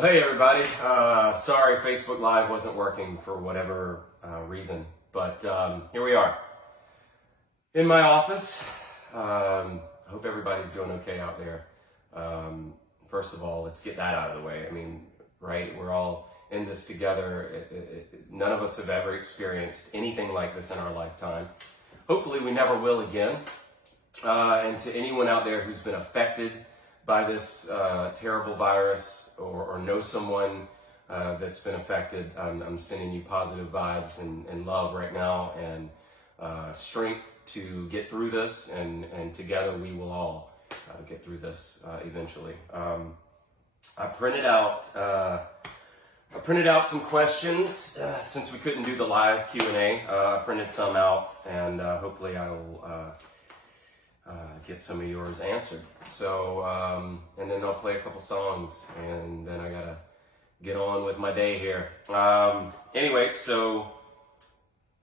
Well, hey everybody. Sorry Facebook Live wasn't working for whatever reason, but here we are in my office. I hope everybody's doing okay out there. First of all, let's get that out of the way. I mean, right? We're all in this together. None of us have ever experienced anything like this in our lifetime. Hopefully we never will again. And to anyone out there who's been affected by this terrible virus or know someone that's been affected, I'm sending you positive vibes and love right now, and strength to get through this, and together we will all get through this eventually. I printed out some questions since we couldn't do the live Q&A. I printed some out, and hopefully I will get some of yours answered. So, and then I'll play a couple songs, and then I gotta get on with my day here. Anyway, so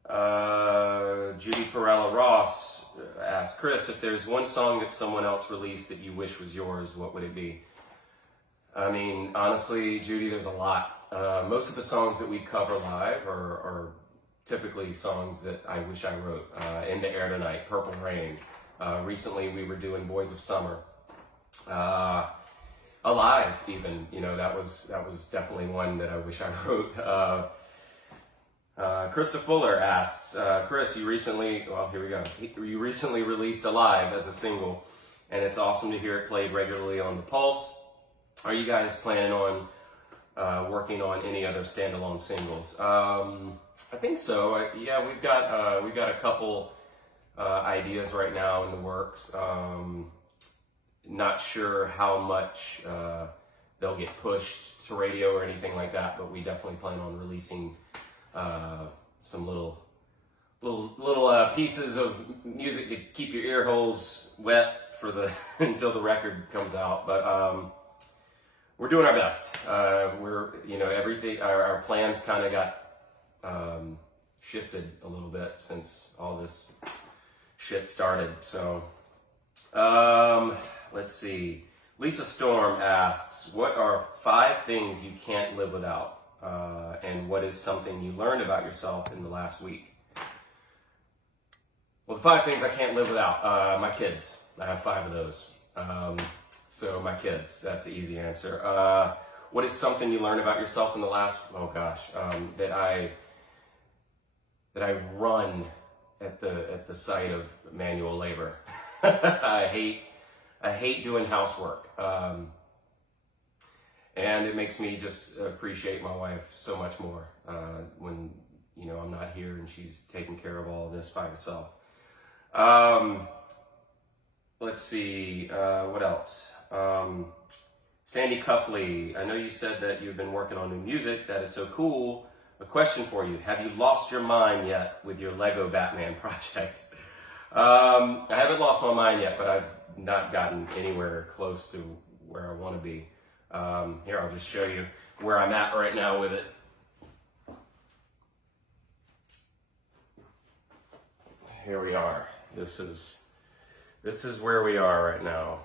Judy Perella Ross asked, Chris, if there's one song that someone else released that you wish was yours, what would it be? I mean, honestly, Judy, there's a lot. Most of the songs that we cover live are typically songs that I wish I wrote. In the Air Tonight, Purple Rain. Recently we were doing Boys of Summer. Alive even, you know, that was definitely one that I wish I wrote. Krista Fuller asks, Chris, you recently released Alive as a single, and it's awesome to hear it played regularly on the Pulse. Are you guys planning on working on any other standalone singles? I think so. Yeah, we've got a couple ideas right now in the works. Not sure how much they'll get pushed to radio or anything like that, but we definitely plan on releasing some little pieces of music to keep your ear holes wet for the until the record comes out. But we're doing our best. Everything. Our plans kind of got shifted a little bit since all this shit started. So, let's see. Lisa Storm asks, what are 5 things you can't live without? And what is something you learned about yourself in the last week? Well, the 5 things I can't live without, my kids. I have 5 of those. So my kids, that's the easy answer. What is something you learned about yourself in the last, that I run at the sight of manual labor. I hate doing housework, and it makes me just appreciate my wife so much more when I'm not here and she's taking care of all of this by herself. Let's see, what else? Sandy Cuffley, I know you said that you've been working on new music. That is so cool. A question for you. Have you lost your mind yet with your Lego Batman project? I haven't lost my mind yet, but I've not gotten anywhere close to where I want to be. Here, I'll just show you where I'm at right now with it. Here we are. This is where we are right now.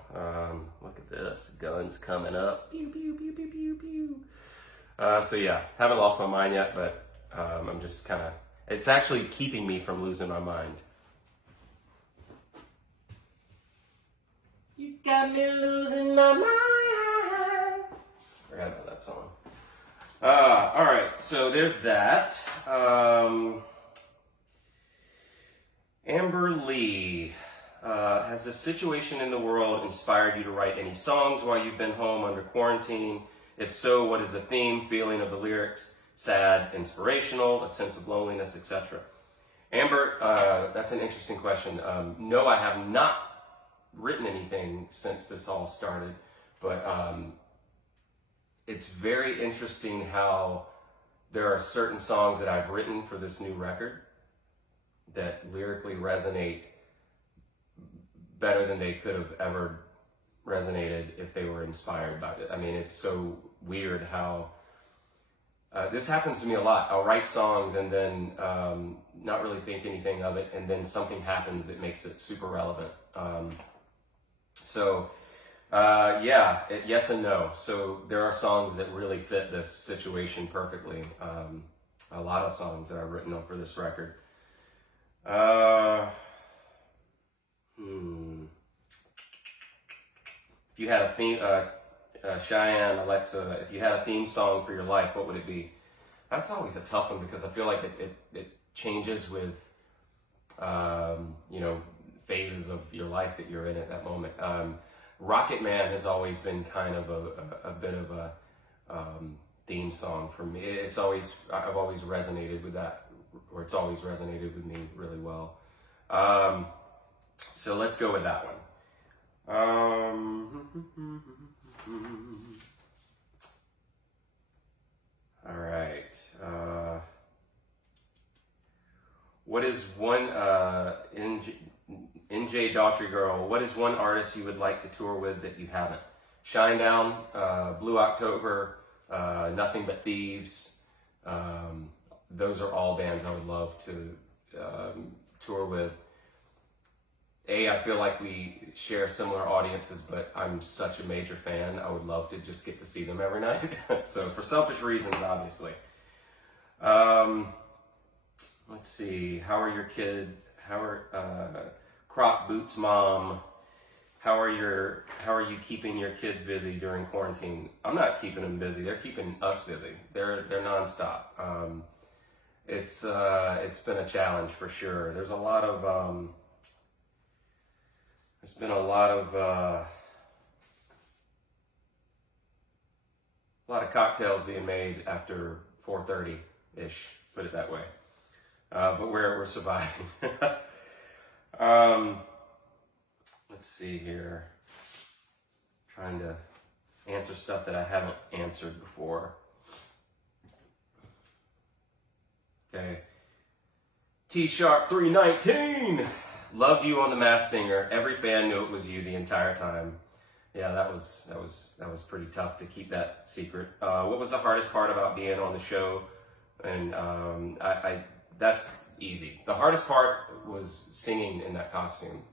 Look at this. Guns coming up. Pew, pew, pew, pew, pew, pew. So yeah, haven't lost my mind yet, but I'm just kind of, it's actually keeping me from losing my mind. You got me losing my mind. Forgot about that song. All right, so there's that. Amber Lee, has the situation in the world inspired you to write any songs while you've been home under quarantine? If so, what is the theme, feeling of the lyrics? Sad, inspirational, a sense of loneliness, etc. Amber, that's an interesting question. No, I have not written anything since this all started, but it's very interesting how there are certain songs that I've written for this new record that lyrically resonate better than they could have ever resonated if they were inspired by it. I mean, it's so weird how this happens to me a lot. I'll write songs and then not really think anything of it, and then something happens that makes it super relevant. So Yes and no. So there are songs that really fit this situation perfectly. A lot of songs that I've written on for this record. If you had a theme, Cheyenne, Alexa, if you had a theme song for your life, what would it be? That's always a tough one because I feel like it changes with, phases of your life that you're in at that moment. Rocket Man has always been kind of a bit of a theme song for me. I've always resonated with that, or it's always resonated with me really well. So let's go with that one. All right. What is one NJ Daughtry girl? What is one artist you would like to tour with that you haven't? Shinedown, Blue October, Nothing But Thieves. Those are all bands I would love to tour with. I feel like we share similar audiences, but I'm such a major fan. I would love to just get to see them every night. So for selfish reasons, obviously. Let's see. How are your kid? How are Croc Boots mom? How are you keeping your kids busy during quarantine? I'm not keeping them busy. They're keeping us busy. They're nonstop. It's been a challenge for sure. There's been a lot of cocktails being made after 4:30 ish. Put it that way. But we're surviving. Let's see here. Trying to answer stuff that I haven't answered before. Okay. T-Sharp 319. Loved you on The Masked Singer. Every fan knew it was you the entire time. Yeah, that was pretty tough to keep that secret. What was the hardest part about being on the show? And that's easy. The hardest part was singing in that costume.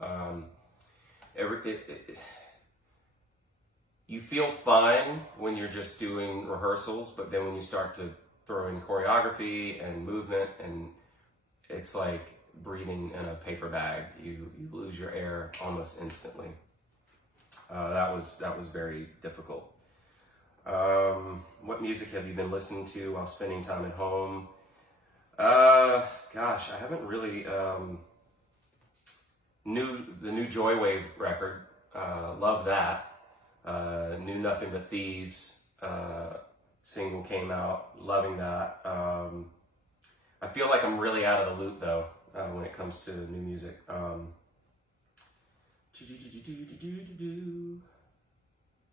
You feel fine when you're just doing rehearsals, but then when you start to throw in choreography and movement, and it's like breathing in a paper bag. You lose your air almost instantly. That was very difficult. What music have you been listening to while spending time at home? Gosh, I haven't really the new Joywave record. Love that. Knew Nothing But Thieves single came out. Loving that. I feel like I'm really out of the loop though when it comes to new music.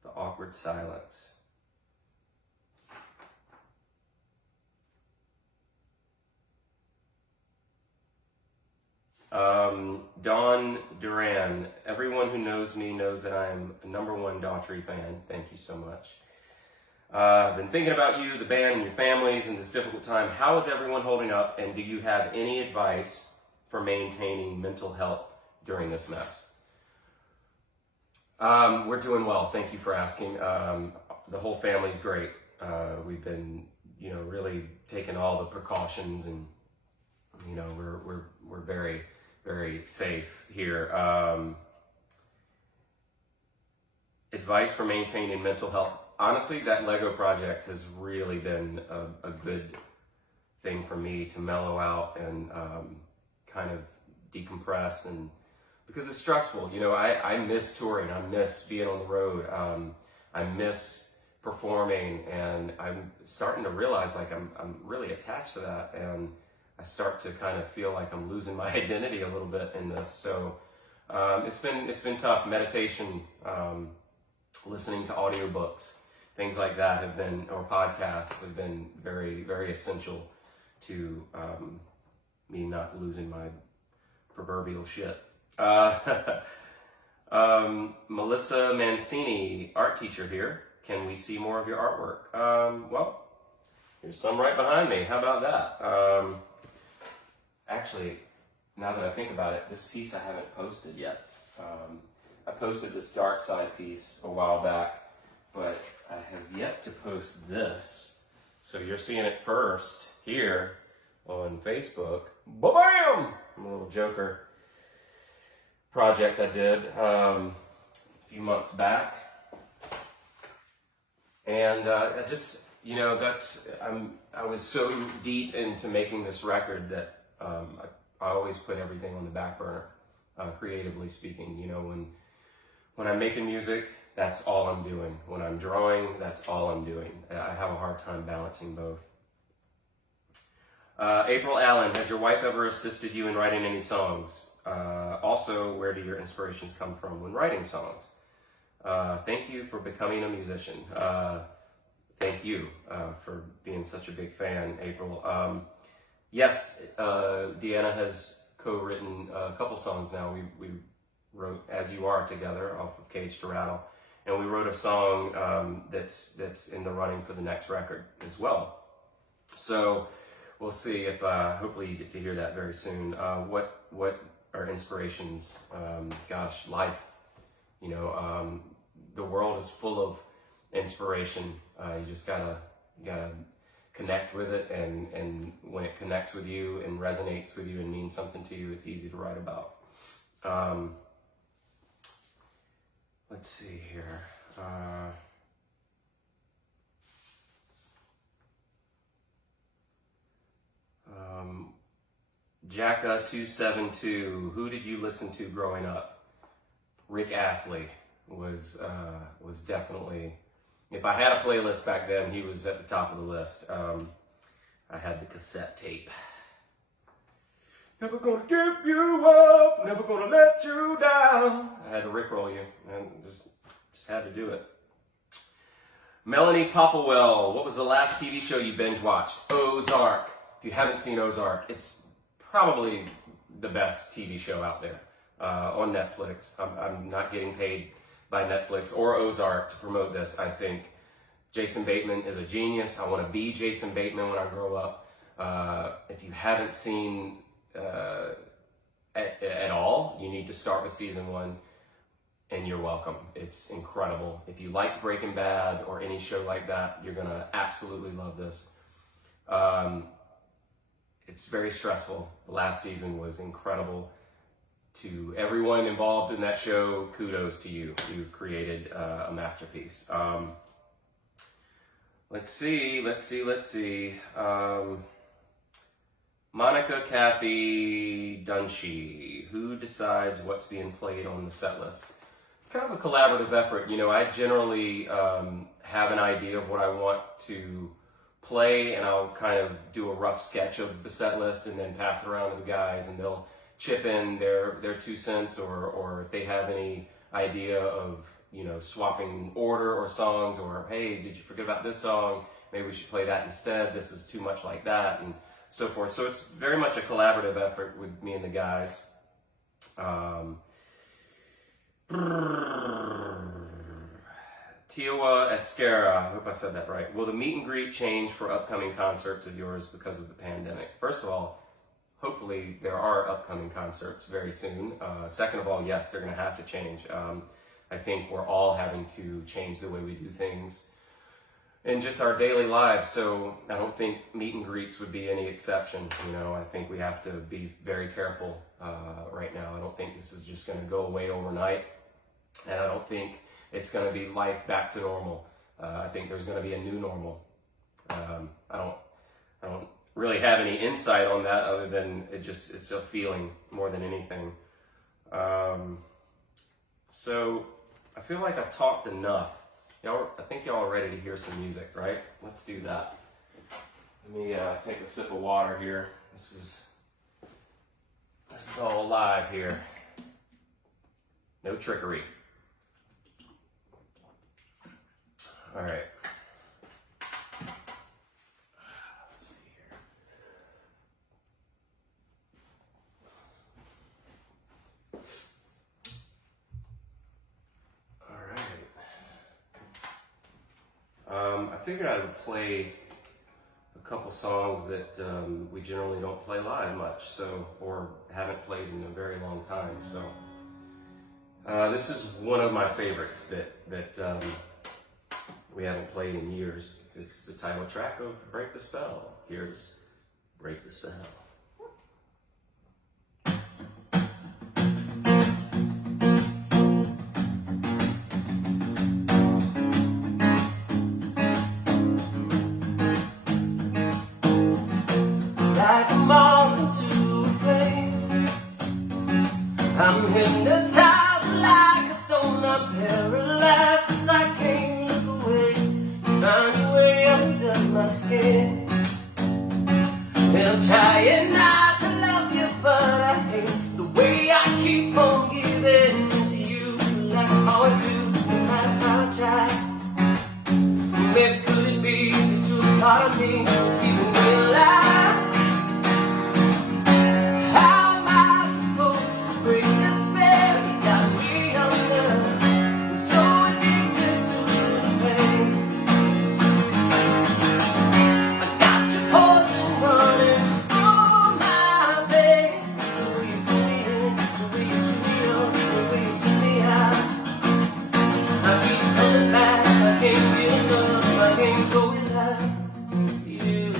The Awkward Silence. Dawn Duran, everyone who knows me knows that I am a #1 Daughtry fan. Thank you so much. I've been thinking about you, the band, and your families in this difficult time. How is everyone holding up, and do you have any advice for maintaining mental health during this mess? We're doing well. Thank you for asking. The whole family's great. We've been, really taking all the precautions, and we're very, very safe here. Advice for maintaining mental health. Honestly, that Lego project has really been a good thing for me to mellow out and kind of decompress, and because it's stressful. I miss touring. I miss being on the road. I miss performing, and I'm starting to realize like I'm really attached to that, and I start to kind of feel like I'm losing my identity a little bit in this. So it's been tough. Meditation, listening to audiobooks, things like that or podcasts have been very, very essential to me not losing my proverbial shit. Melissa Mancini, art teacher here. Can we see more of your artwork? Well, here's some right behind me. How about that? Actually, now that I think about it, this piece I haven't posted yet. I posted this Dark Side piece a while back, but I have yet to post this. So you're seeing it first here on Facebook. Ba-bam! A little Joker project I did a few months back. And I just, you know, I was so deep into making this record that I always put everything on the back burner, creatively speaking. You know, when I'm making music, that's all I'm doing. When I'm drawing, that's all I'm doing. I have a hard time balancing both. April Allen, has your wife ever assisted you in writing any songs? Also, where do your inspirations come from when writing songs? Thank you for becoming a musician. Thank you for being such a big fan, April. Yes, Deanna has co-written a couple songs now. We wrote As You Are together off of Cage to Rattle. And we wrote a song that's in the running for the next record as well. So we'll see if hopefully you get to hear that very soon. What are inspirations? Gosh, life. You know, the world is full of inspiration. You just gotta connect with it, and when it connects with you and resonates with you and means something to you, it's easy to write about. Let's see here. Jacka272, who did you listen to growing up? Rick Astley was definitely, if I had a playlist back then, he was at the top of the list. I had the cassette tape. Never gonna give you up, never gonna let you down. I had to rickroll you, and just had to do it. Melanie Popplewell, what was the last TV show you binge watched? Ozark. If you haven't seen Ozark, it's probably the best TV show out there on Netflix. I'm not getting paid by Netflix or Ozark to promote this. I think Jason Bateman is a genius. I want to be Jason Bateman when I grow up. If you haven't seen at all, you need to start with season 1, and you're welcome. It's incredible. If you like Breaking Bad or any show like that, you're gonna absolutely love this. It's very stressful. The last season was incredible. To everyone involved in that show, kudos to you. You've created a masterpiece. Let's see. Monica Kathy Dunshee, who decides what's being played on the set list? It's kind of a collaborative effort. You know, I generally have an idea of what I want to play, and I'll kind of do a rough sketch of the set list and then pass it around to the guys, and they'll chip in their 2 cents, or if they have any idea of, you know, swapping order or songs, or hey, did you forget about this song? Maybe we should play that instead. This is too much like that, and so forth. So it's very much a collaborative effort with me and the guys. Tioa Esquera, I hope I said that right. Will the meet and greet change for upcoming concerts of yours because of the pandemic? First of all, hopefully there are upcoming concerts very soon. Second of all, yes, they're going to have to change. I think we're all having to change the way we do things in just our daily lives. So I don't think meet and greets would be any exception. You know, I think we have to be very careful right now. I don't think this is just going to go away overnight, and I don't think it's going to be life back to normal. I think there's going to be a new normal. I don't really have any insight on that other than it's a feeling more than anything. So I feel like I've talked enough. I think y'all are ready to hear some music, right? Let's do that. Let me take a sip of water here. This is all live here. No trickery. All right. Let's see here. All right. I figured I would play a couple songs that we generally don't play live much, or haven't played in a very long time. So This is one of my favorites that we haven't played in years. It's the title track of Break the Spell. Here's Break the Spell. Like a moth into a flame, I'm hypnotized like a stone. I'm paralyzed 'cause I can't look away. You find your way under my skin. I'm trying not to love you, but I hate the way I keep on giving to you, like I always do, no matter how I try. Maybe could it be that you're a part of me that's keeping me alive? How am I supposed to break this spell you got me under? I'm so addicted to the pain. I got your poison running through my veins. The way you put me in, the way you chew me up, the way you spit me out. I keep coming back, I can't get enough, I can't go without you.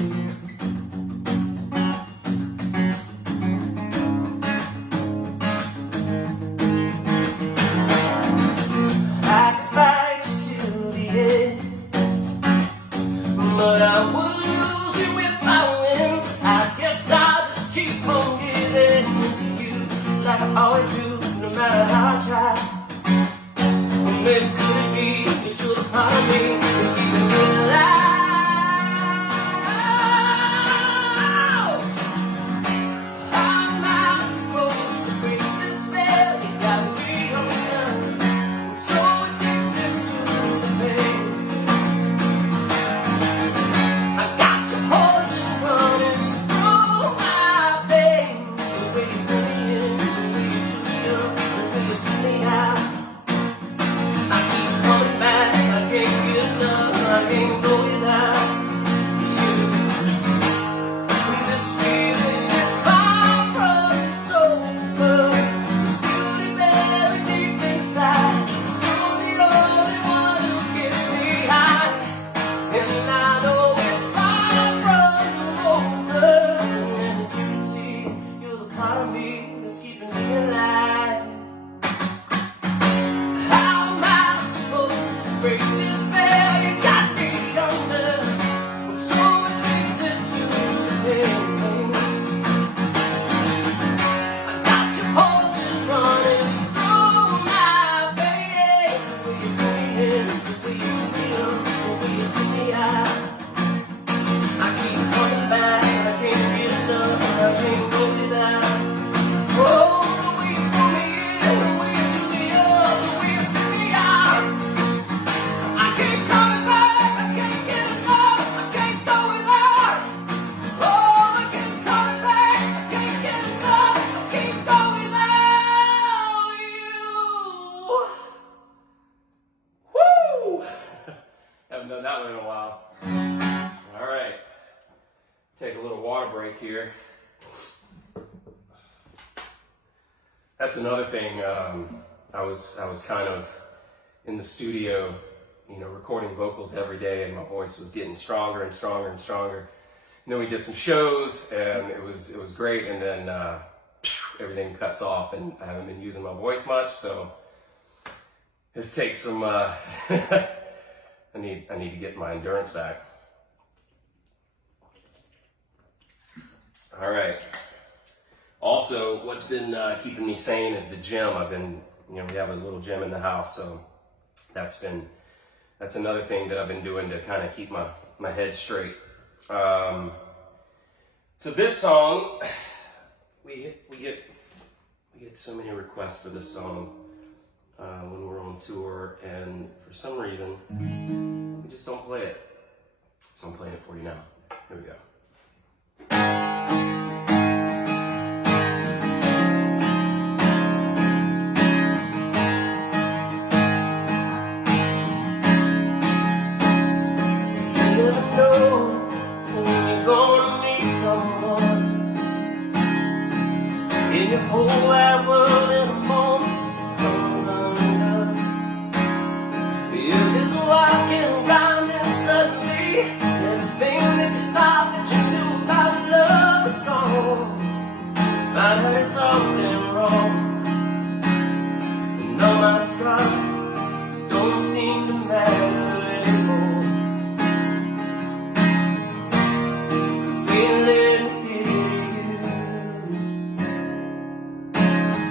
I could fight you till the end, but I would lose you if I win. So I guess I'll just keep on giving to you, like I always do, no matter how I try. Maybe could it be that you're the part of me that's keeping me alive? How am I supposed to break this spell you got me under? I'm so addicted to the pain. I got your poison running through my veins. The way you put me in, the way you chew me up, the way you spit me out. I keep coming back, I can't get enough, I can't go without you. This feeling is far from sober. There's beauty buried deep inside. You're the only one who gets me high, and I know it's far from over. And as you can see, you're the part of me that's keeping me alive. How am I supposed to break this spell you got me under? I'm so addicted to the pain. I got your poison running through my veins. The way you put me in, the way you chew me up, the way you spit me out. I keep coming back, I can't get enough, I can't go without. Oh, the way you put me in, the way you chew me up, the way you spit me out. I keep coming back, I can't get enough, I can't go without. Oh, I keep coming back, I can't get enough, I can't go without you. Woo! Haven't done that one in a while. All right, take a little water break here. That's another thing. I was kind of in the studio, recording vocals every day, and my voice was getting stronger and stronger and stronger. And then we did some shows, and it was great. And then everything cuts off, and I haven't been using my voice much, so this takes some. I need to get my endurance back. All right. Also, what's been keeping me sane is the gym. I've been, we have a little gym in the house, so that's another thing that I've been doing to kind of keep my head straight. So this song, we get so many requests for this song when we're on tour, and for some reason we just don't play it. So I'm playing it for you now. Here we go. In your whole wide world in a moment comes on. something wrong. And all my scars don't seem to matter anymore. 'Cause they led me to you.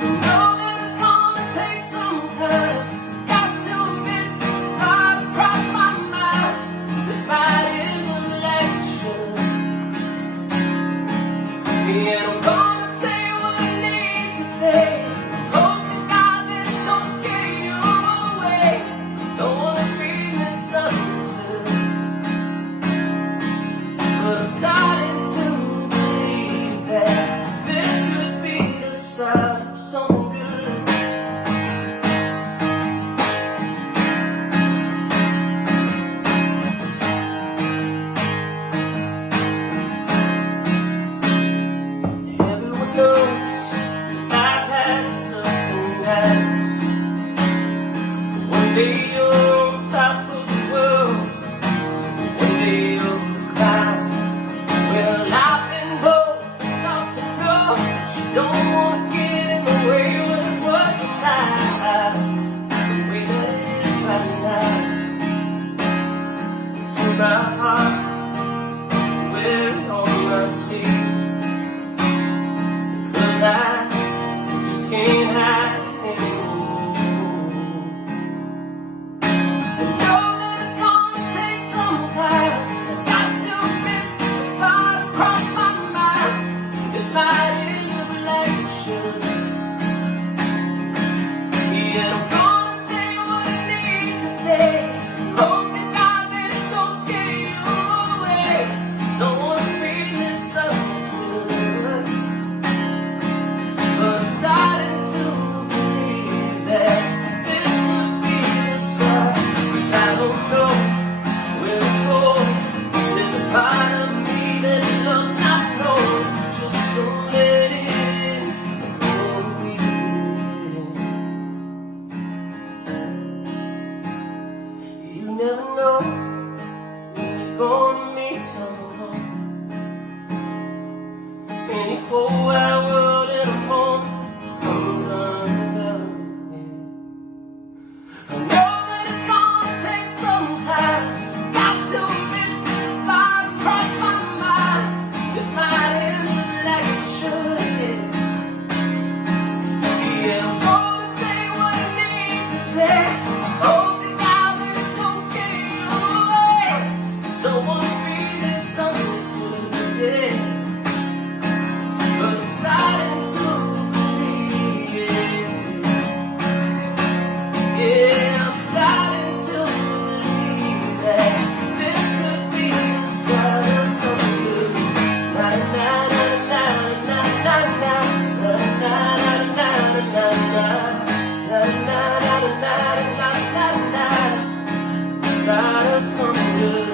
I know that it's gonna take some time. Got to admit, thoughts cross my mind. This might end the lecture. And I'm gonna say what I need to say. Hope to God that it don't scare you away. Don't wanna be misunderstood, but I'm starting to believe that this could be the start of something good. Everyone knows that life has its ups and downs. One day you're on top of the world, one day you're the cloud. Well, I've been told not to know that you don't want to get in the way when it's working out the way that it is right now. You see my heart wearing on my sleeve, 'cause I just can't hide it anymore. I know that it's gonna take some time. I got to admit, thoughts cross my mind. This might end the lecture. Yeah, I'm gonna say what I need to say. Hope to God that it don't scare you away. Don't wanna be misunderstood, but I'm starting to believe that this could be the start. 'Cause I don't know where it's going. There's a part of me that loves not knowing. Just don't let it in before we begin. You never know when you're gonna meet someone. Any whole wide world in a moment comes undone. I know that it's gonna take some time. Got to admit, thoughts cross my mind. This might end like it should. Yeah, I'm gonna say what I need to say. Hope to God that it don't scare you away. Don't wanna be misunderstood, yeah. But I'm starting to believe, yeah, I'm starting to believe that this could be the start of something good. Na na na na na na na na na na na na na na na. Start of something good.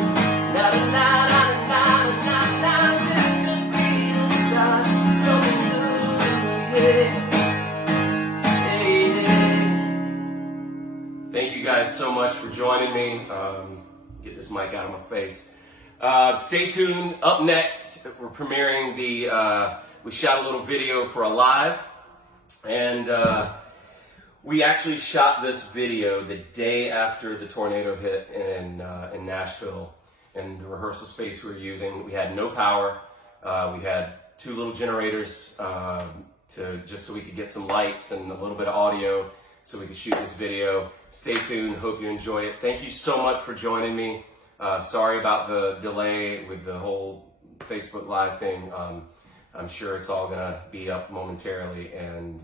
Na na na na na na. This could be the start of something good. Yeah. Thank you guys so much for joining me. Get this mic out of my face. Stay tuned. Up next, we're premiering we shot a little video for a live, and we actually shot this video the day after the tornado hit in Nashville. In the rehearsal space we were using, we had no power. We had 2 little generators just so we could get some lights and a little bit of audio so we could shoot this video. Stay tuned. Hope you enjoy it. Thank you so much for joining me. Sorry about the delay with the whole Facebook Live thing. I'm sure it's all gonna be up momentarily, and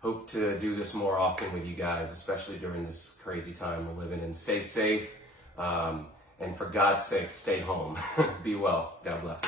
hope to do this more often with you guys, especially during this crazy time we're living in. Stay safe, and for God's sake, stay home. Be well. God bless.